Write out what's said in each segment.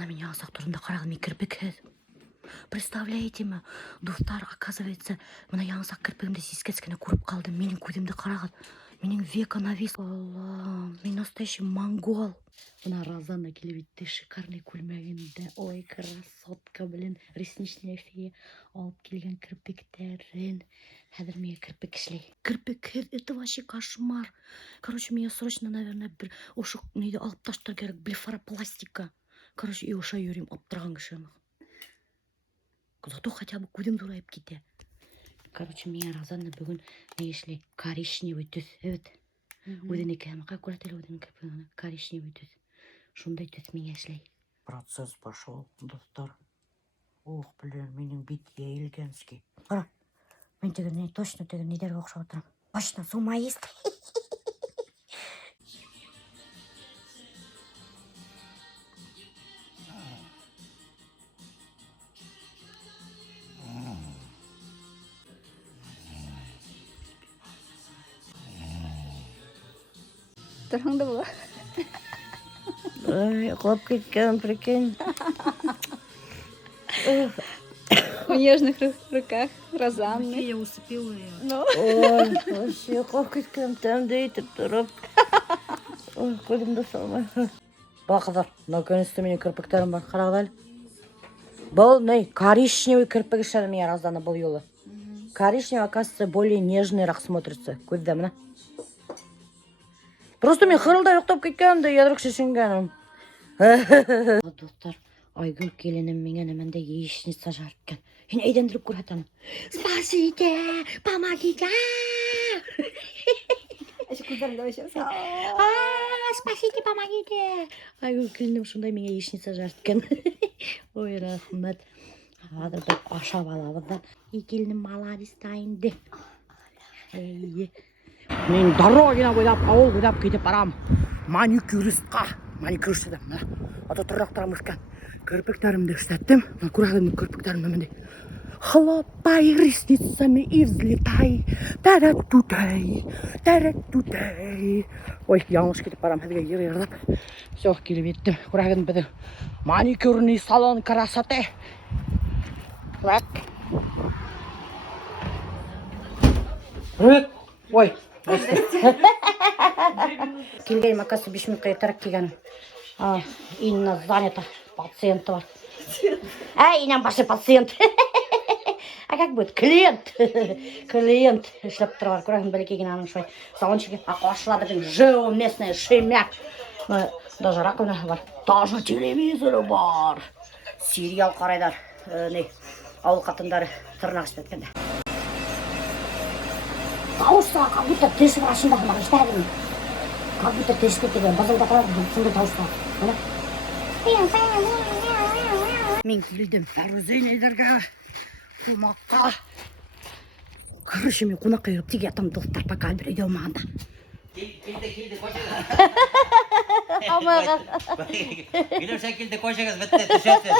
Ана мен яңсақ тұрында қарағым, мен кірпік. Представляете ме, достар, оказывается, мына яңсақ кірпігімді сескескені көріп қалды. Менің көзімді қарағат. Менің века навис. Алла, мен настоящий монгол. Мына Розана келебетті шикарный көйлегінде. Ой, красотка, блин, ресничная фея алып келген кірпіктерін. Хәзір мен кірпік ішлей. Кірпік, это вообще кошмар. Короче, мне срочно, наверное, бір ошық нейді алып таштар керек, блефаропластика. Короче, и оша йөрим аптырған кіші. Зато хотя бы көзім турайып кете. Короче, мен Розана бүгін не ішлей? Коричневый түс. Evet. Өзінекі әміға көрәтелі өзінекі коричневый түс. Шундай түс мен ішлей. Процесс пошел, достар. Ох, блин, менің бит ейілгенский. Қара, мен тегін точно тегін недерге оқшап отырам. Точно, сумаист. Тұрғыңды бұл. Ой, қоп кеткен, прикинь. В нежных руках Розанны. Я усыпила ее. Ну. Ой, вообще, қоп кеткен, тәмді етіп тұрып. Ой, көзімді салмай. Ба, қыздар, наконец-то менің кірпіктерім бар. Қарағдал. Бұл не, коричневый кірпік ішеді мен Розана бұл елі. Коричневый, оказывается, более нежныйрақ смотрится. Көзді, мына. Просто мен қырылдай ұқтап кеткенімді, ядрық шешінгенім. Достар, Айгүл келінім менен әмінде яичница жарып кен. Мен әйдендіріп көрәтім. Спасите, помогите! Әші көздерімді өшесі. Спасите, помогите! Айгүл келінім шындай мен яичница жарып кен. Ой, рахмет. Адыр бір ашап алабыз да. Келінім молодец дайынды. Мен дорогина бойлап, ауыл бойлап кетіп барам. Маникюристқа. Маникюрист едім. Ата тұрақтарым үшкен. Кірпіктерімді үштеттім. Көрәгімді кірпіктерімді мінде. Хлопай ресницами и взлетай. Тәрәт-түтәй. Тәрәт-түтәй. Ой, яңылыш кетіп барам. Әдіге ер-ердап. Все, келіп еттім. Көрәгімді біді. Маникюрный салон красоты. Ләк. Ой. Келгенім, оказывается, 5 минутқа етірік келгенім. Инна занята, пациенті бар. Инам башы пациент. А как будет? Клиент. Клиент. Шлеп тұрар. Көрәгім бәлі келген аның шой. Салончике ақуашыла бірдің жеу местный шемяк. Даже раковина бар. Даже телевизоры бар. Сериал қарайдар. Ауыл қатындары тырнақ істеткенде. Тауышта, как будто теш врачында қымақ іштәдім. Как будто тешке деген базылда қалады, сондай тауышта. Мен келдім Фәрузейнелерге, қомаққа. Короче, мен қонаққа еріп теге атам достар, пока бір үйде олмағанда. Келді, қошағыз. Алмаға. Гүлімші келді, қошағыз, бітті, түшетті.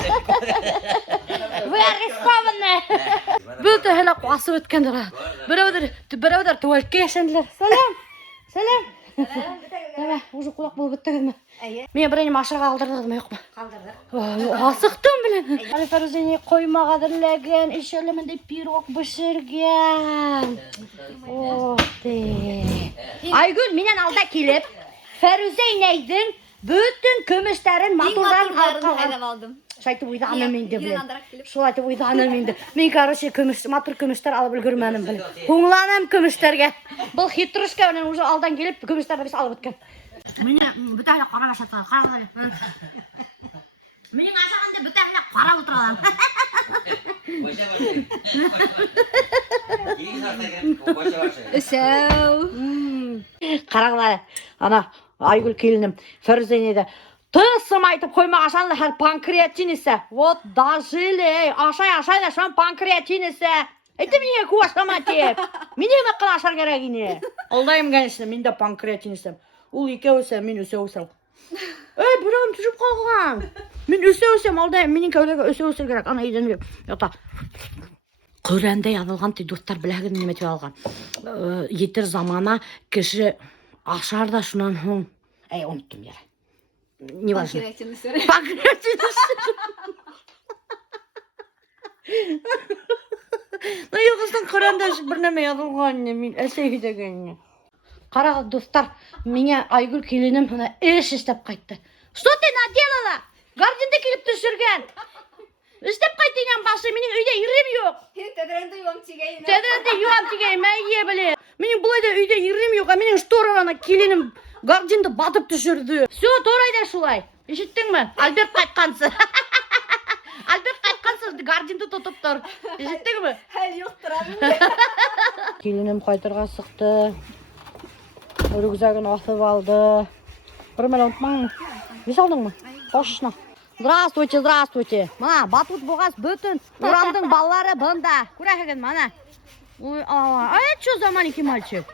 Вы арестованы! Бүлді әлі қуасы өткендір. Біреудер туалетке ешенділер. Салам. Уже құлақ болып өттігізмі. Мен бірейім ашыға алдырдығым еқпі. Асықтым білін. Фәрузене қоймаға дірлеген, ішелімінде пирог бүшірген. Айгүл, менен алда келіп, Фәрузенейдің bütün көміштәрін матурдан алdım. Шайтып ойдағаны менде білем. Шолайтып ойдағаны менде. Мен, короче, матур көміштер алып үлгірмәнім білем. Қоңланам көміштерге. Бұл хитрышқа өнен уже алдан келіп, көміштерді біз алып өткен. Мені бүтәлі қара ашатылар. Қарағылар. Менің ашағанда бүтәлі қара отыралам. Үсәу. Қарағылар. Ана, Айгүл келінім. Фәрузенеде. Тысым айтып қоймаға шанлы хәл панкреатинесі. Вот дожили. Ашай да шан панкреатинесі. Это мне куашама теп. Мене маққан ашар керегіне. Алдайым кәнешіне, мен де панкреатинесім. Ол еке өсем, мен өсе өсем. Бірауым түшіп қалған. Мен өсе өсем, алдайым. Менің кәулігі өсе керек. Ана еден ята. Құрәнде ядылған тей достар біләгін неметіп алған. Етір замана кіші ашар да шунан хоң. Ұмыттым ері. не важно. Панкреатин ісері. Йоғыстың қырандаш бір нәме язылғанне мен әсеге дегенне. Қарағыз достар, мене Айгүл келінім мына іш істеп қайтты. Что ты наделала? Гардинді келіп түсірген. Істеп қайтыңан басы, менің үйде ирем жоқ. Тедіренді юам тигейін. Тәдірінде юам тегей, мән е біле. Менің бұлайда үйде ирем жоқ, менің шторағана келінім гардинді батып түсірді. Все, торайда шулай. Ешіттің ме? Альберт қайтқансы. Альберт қайтқансы, гардинді тұтып тұр. Ешіттің ме? Әл жоқ тұрабын. Келінім қайтырға сықты. Рюкзагын асып алды. Бір мен ұнтмаң мы? Бес алдың мы? Қошышына. Здравствуйте, здравствуйте. Мана, батут болғас бүтін. Урамдың балалары бұнда. Көрәхеген, мана. Ой, а это что за маленький мальчик?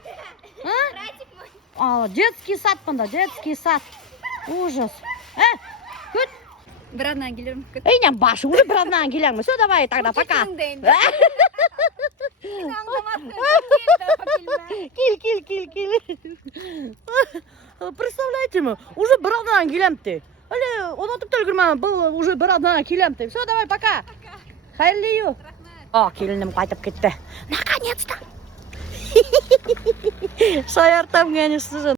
Детский сад бұнда, детский сад. Ужас. Күт. Бір адынан келерім. Эйнен башы, уже бір адынан келемін. Все, давай, тогда, пока. Кел. Представляете мы, уже бір адынан келемді. Әлі, ұнатып төлгірмән, бұл уже бір адынан келемді. Все, давай, пока. Қайырлы ю. Келінім қайтып кетті. Наконец-то. Шаяртам, конечно же.